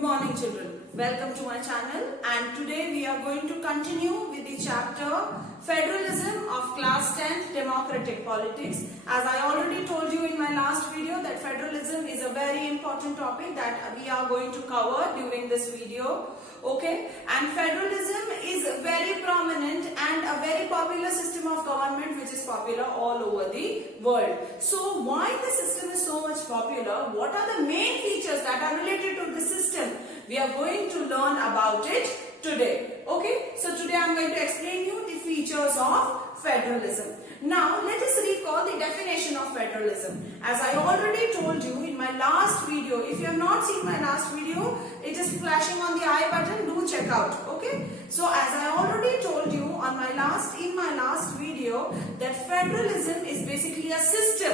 Good morning children. Welcome to my channel and today we are going to continue with the chapter Federalism of Class 10 Democratic Politics. As I already told you in my last video that federalism is a very important topic that we are going to cover during this video. Okay, and federalism is very prominent and a very popular system of government which is popular all over the world. So why the system is so much popular? What are the main features that are related to the system? We are going to learn about it today. Okay, so today I am going to explain you the features of federalism. Now let us recall the definition of federalism. As I already told you in my last video, if you have not seen my last video, it is flashing on the I button, do check out. Okay, so as I already told you in my last video that federalism is basically a system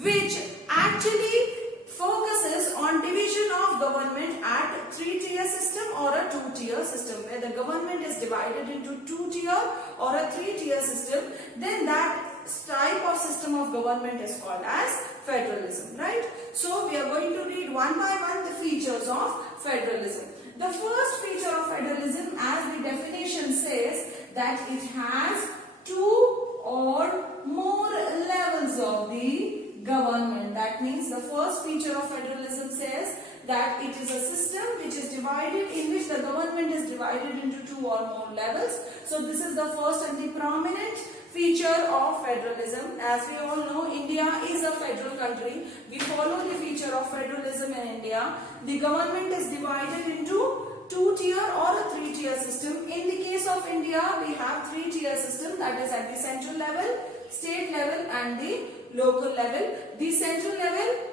which actually focuses on division of government at a 3-tier system or a 2-tier system, where the government is divided into 2-tier or a 3-tier system. Then that type of system of government is called as federalism, right? So we are going to read one by one the features of federalism. The first feature of federalism, as the definition says, that it has 2 or more levels of the government. That means the first feature of federalism says that it is a system which is divided, in which the government is divided into 2 or more levels. So this is the first and the prominent feature of federalism. As we all know, India is a federal country. We follow the feature of federalism in India. The government is divided into 2-tier or a 3-tier system. In the case of India, we have 3-tier system, that is at the central level, state level and the local level. The central level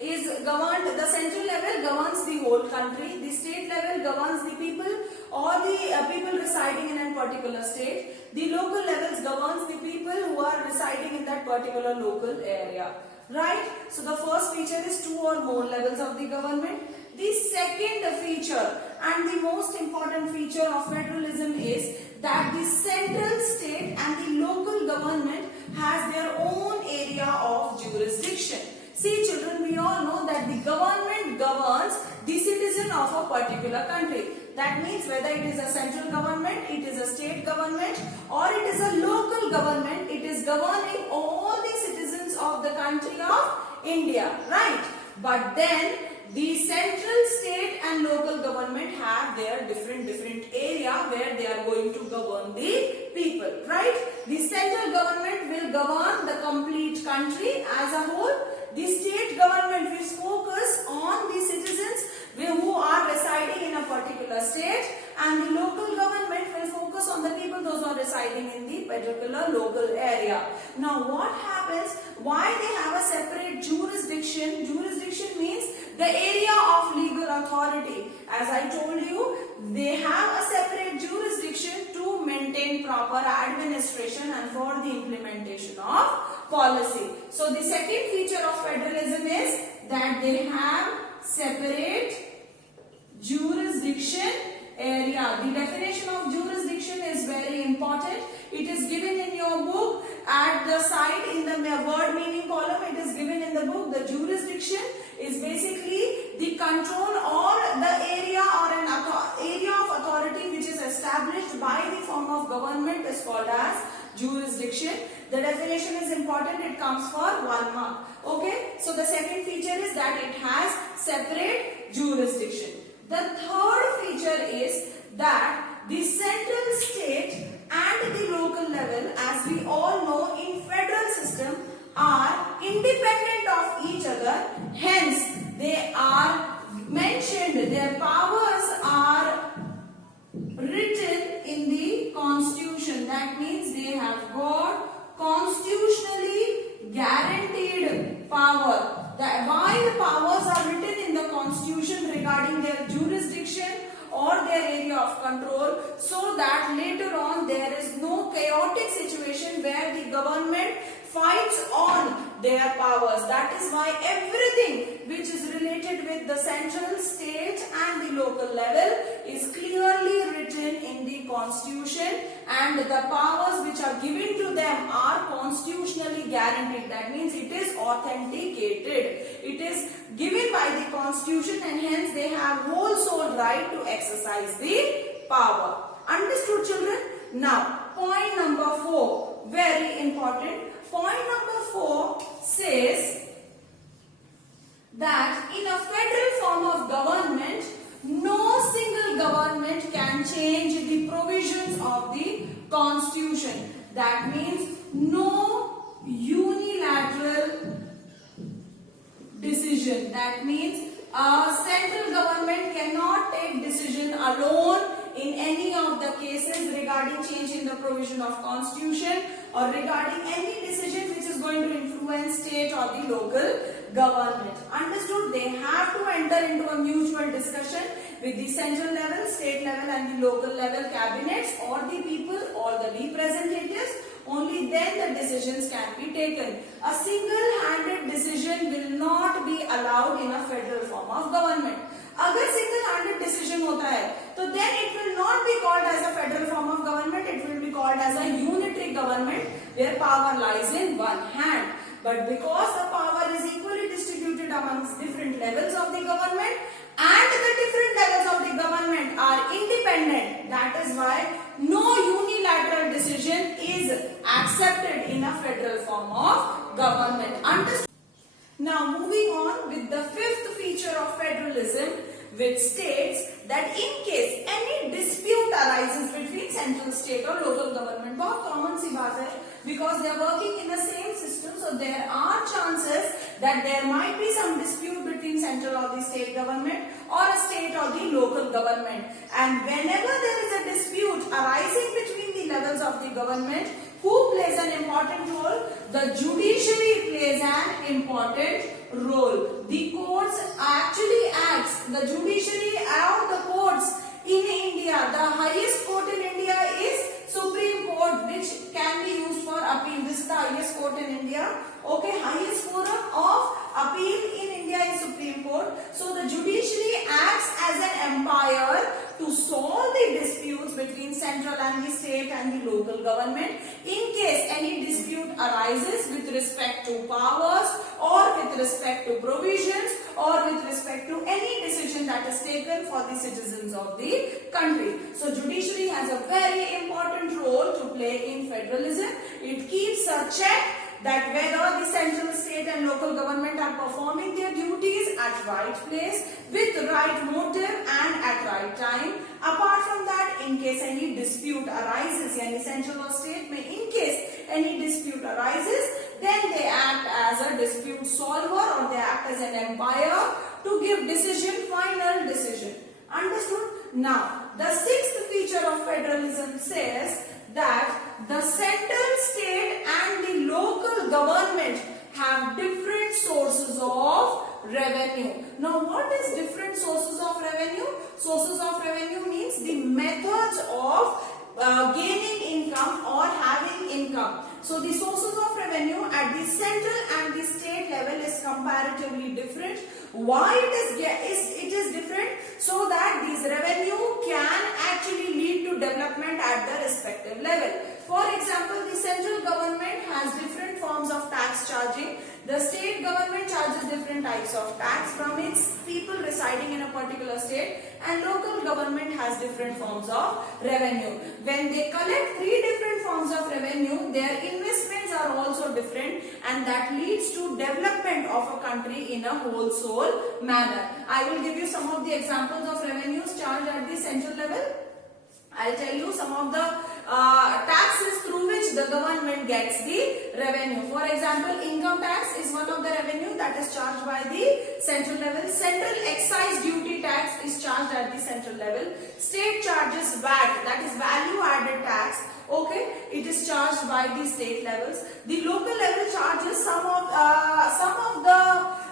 is governed, the central level governs the whole country, the state level governs the people or the people residing in a particular state, the local levels governs the people who are residing in that particular local area, right? So the first feature is 2 or more levels of the government. The second feature and the most important feature of federalism is that the central state and the local government has their own area of jurisdiction. See children, we all know that the government governs the citizen of a particular country. That means whether it is a central government, it is a state government or it is a local government, it is governing all the citizens of the country of India, right? But then the central, state and local government have their different area where they are going to govern the people, right? The central government will govern the complete country as a whole. The state government will focus on the citizens who are residing in a particular state, and the local government will focus on the people those who are residing in the particular local area. Now what happens, why they have a separate jurisdiction? Jurisdiction means the area of legal authority. As I told you, they have a separate jurisdiction to maintain proper administration and for the implementation of policy. So the second feature of federalism is that they have separate jurisdiction area. The definition of jurisdiction is very important. It is given in your book at the side in the word meaning column. It is given in the book. The jurisdiction is basically the control or the area or an area of authority which is established by the form of government is called as jurisdiction. The definition is important. It comes for 1 mark. Okay. So the second feature is that it has separate jurisdiction. The third feature is that the central, state and the local level, as we all know in federal system, are independent of each other. Hence, they are mentioned, their powers are written in the constitution. That means they have got constitutionally guaranteed power. Why the powers are written in the constitution regarding their jurisdiction or their area of control, so that later on there is no chaotic situation where the government fights on their powers. That is why everything which is related with the central, state and the local level is clearly written in the constitution, and the powers which are given to them are constitutionally guaranteed. That means it is authenticated. It is given by the constitution, and hence they have whole soul right to exercise the power. Understood, children? Now, point number 4, very important. Point number 4 says that in a federal form of government, no single government can change the provisions of the constitution. That means no unilateral decision. That means a central government cannot take decision alone in any of the cases regarding change in the provision of constitution or regarding any decision which is going to influence state or the local government. Understood? They have to enter into a mutual discussion with the central level, state level and the local level cabinets or the people or the representatives. Only then the decisions can be taken. A single-handed decision will not be allowed in a federal form of government. अगर single-handed decision होता है, तो then it will not be called as a federal form of government. It will be called as a unitary government where power lies in one hand. But because the power is equally distributed amongst different levels of the government and the different levels of the government are independent, that is why no unilateral decision is accepted in a federal form of government. Understood? Now moving on with the 5th feature of federalism, which states that in case any dispute arises between central, state or local government, बहुत common सी बात है, because they are working in the same system, so there are chances that there might be some dispute between central or the state government or a state or the local government. And whenever there is a dispute arising between the levels of the government, who plays an important role? The judiciary plays an important role. The courts actually acts. The judiciary or the courts in India, the highest court in India is Supreme Court, which can be used for appeal. This is the highest court in India. Okay, highest forum of appeal in India is Supreme Court. So the judiciary acts as an umpire to solve the disputes between central and the state and the local government in case any dispute arises with respect to powers or with respect to provisions or with respect to any decision that is taken for the citizens of the country. So judiciary has a very important role to play in federalism. It keeps a check that whether the central, state and local government are performing their duties at right place, with right motive and at right time. Apart from that, in case any dispute arises, yani central or state may, in case any dispute arises, then they act as a dispute solver or they act as an umpire to give decision, final decision. Understood? Now, the 6th feature of federalism says that the central, state and the local government have different sources of revenue. Now what is different sources of revenue? Sources of revenue means the methods of gaining income or having income. So the sources of revenue at the central and the state level is comparatively different. Why it is different? So that these revenue can actually lead to development at the respective level. For example, the central government has different forms of tax charging. The state government charges different types of tax from its people residing in a particular state, and local government has different forms of revenue. When they collect 3 different forms of revenue, their investments are also different, and that leads to development of a country in a whole-soul manner. I will give you some of the examples of revenues charged at the central level. I'll tell you some of the taxes through which the government gets the revenue. For example, income tax is one of the revenue that is charged by the central level. Central excise duty tax is charged at the central level. State charges VAT, that is value added tax. Okay, it is charged by the state levels. The local level charges some of the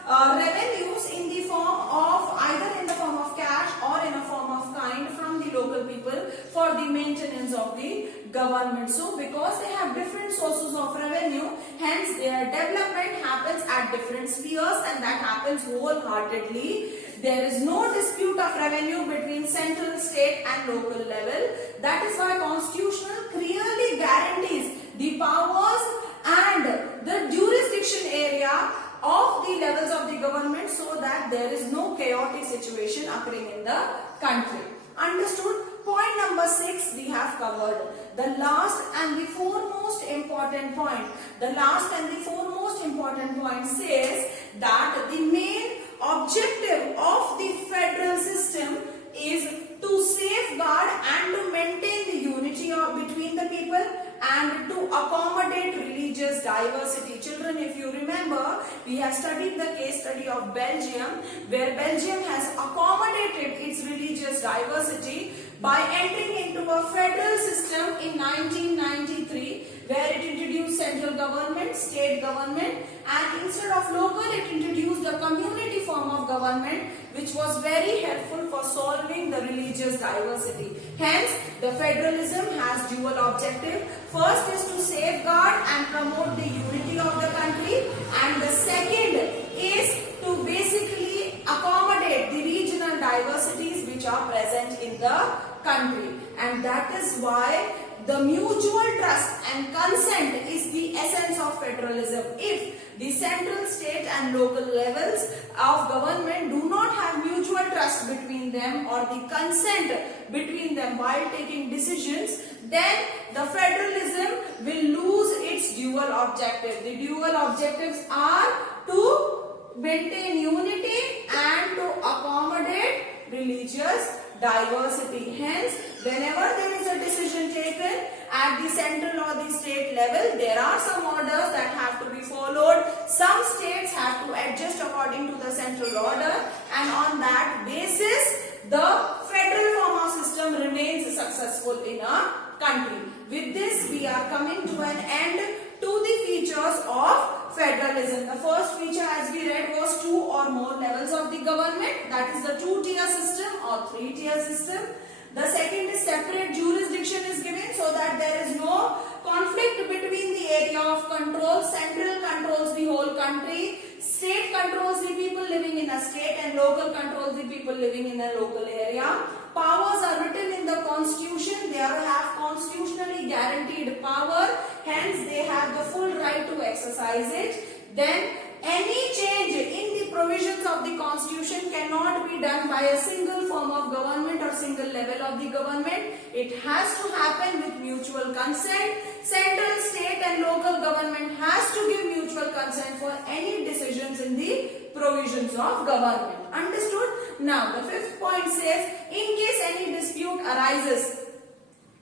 revenues in the form of either in the form of cash or in a form of kind from the local people for the maintenance of the government. So because they have different sources of revenue, hence their development happens at different spheres, and that happens wholeheartedly. There is no dispute of revenue between central, state and local level. That is why Constitutional clearly guarantees the powers and the jurisdiction area of the levels of the government so that there is no chaotic situation occurring in the country. Understood? Point number 6 we have covered. The last and the foremost important point. The last and the foremost important point says that the main objective of the federal system is to safeguard and to maintain the unity between the people and to accommodate religious diversity. Children, if you remember, we have studied the case study of Belgium, where Belgium has accommodated its religious diversity by entering into a federal system in 1993, where it introduced central government, state government, and instead of local, it introduced a community form of government, which was very helpful for solving the religious diversity. Hence, the federalism has dual objective. First is to safeguard and promote the unity of the country, and the second is to basically accommodate the regional diversities which are present in the country. And that is why the mutual trust and consent is the essence of federalism. If the central, state and local levels of government do not have mutual trust between them or the consent between them while taking decisions, then the federalism will lose its dual objective. The dual objectives are to maintain unity and to accommodate religious diversity. Hence, whenever there is a decision taken at the central or the state level, there are some orders that have to be followed. Some states have to adjust according to the central order, and on that basis, the federal form of system remains successful in a country. With this, we are coming to an end to the features of federalism. The first feature, as we read, was 2 or more levels of the government. That is the 2-tier system or 3-tier system. The second is separate jurisdiction is given so that there is no conflict between the area of control. Central controls the whole country. State controls the people living in a state, and local controls the people living in a local area. Powers are written in the constitution. They have constitutionally guaranteed power. Hence, they have the full right to exercise it. Then, any change in the provisions of the constitution cannot be done by a single form of government or single level of the government. It has to happen with mutual consent. Central, state and local government has to give mutual consent for any decisions in the provisions of government. Understood? Now, the fifth point says, in case any dispute arises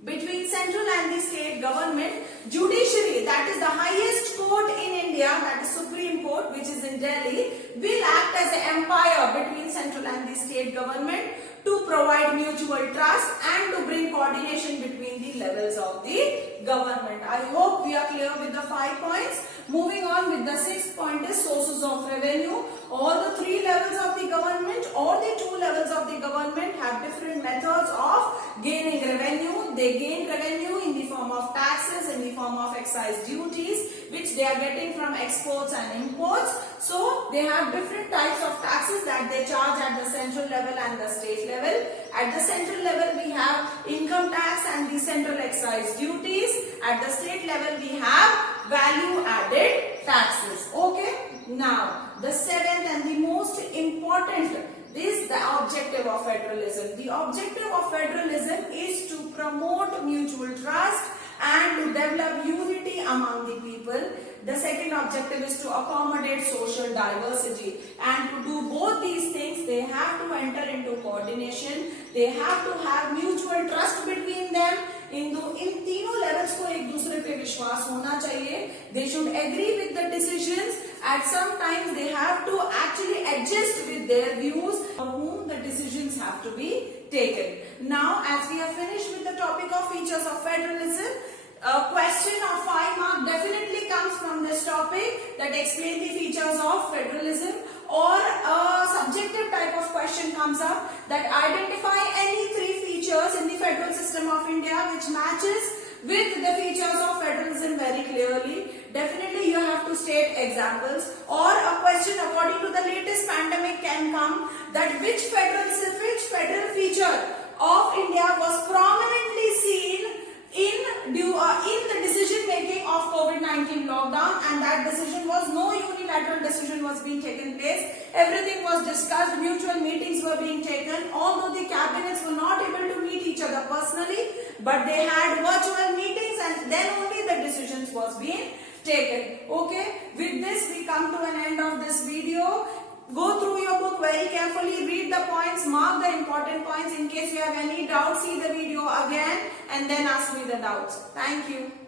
between central and the state government, judiciary, that is the highest court in India, that is Supreme Court, which is in Delhi, will act as an umpire between central and the state government to provide mutual trust and to bring coordination between the levels of the government. I hope we are clear with the 5 points. Moving on with the 6th point is sources of revenue. All the 3 levels of the government or the 2 levels of the government have different methods of gaining revenue. They gain revenue in the form of taxes, in the form of excise duties, which they are getting from exports and imports. So they have different types of taxes that they charge at the central level and the state level. At the central level we have income tax and the central excise duties. At the state level we have value added taxes. Okay. Now the 7th and the most important is the objective of federalism. The objective of federalism is to promote mutual trust and to develop unity among the people. The second objective is to accommodate social diversity, and to do both these things they have to enter into coordination. They have to have mutual trust between them. इन तीनों levels को एक दूसरे पे विश्वास होना चाहिए. They should agree with the decisions. At some times they have to actually adjust with their views for whom the decisions have to be taken. Now, as we have finished with the topic of features of federalism, a question of 5 marks definitely comes from this topic that explain the features of federalism, or a subjective type of question comes up that identify any 3 features in the federal system of India which matches with the features of federalism very clearly. Definitely you have to state examples, or a question according to the latest pandemic can come that which federal feature of India was prominently seen in the decision making of COVID-19 lockdown, and that decision was no unilateral unilateral decision was being taken place. Everything was discussed, mutual meetings were being taken, although the cabinets were not able to meet each other personally, but they had virtual meetings and then only the decisions was being taken. Okay, with this we come to an end of this video. Go through your book very carefully, read the points, mark the important points. In case you have any doubts, see the video again and then ask me the doubts. Thank you.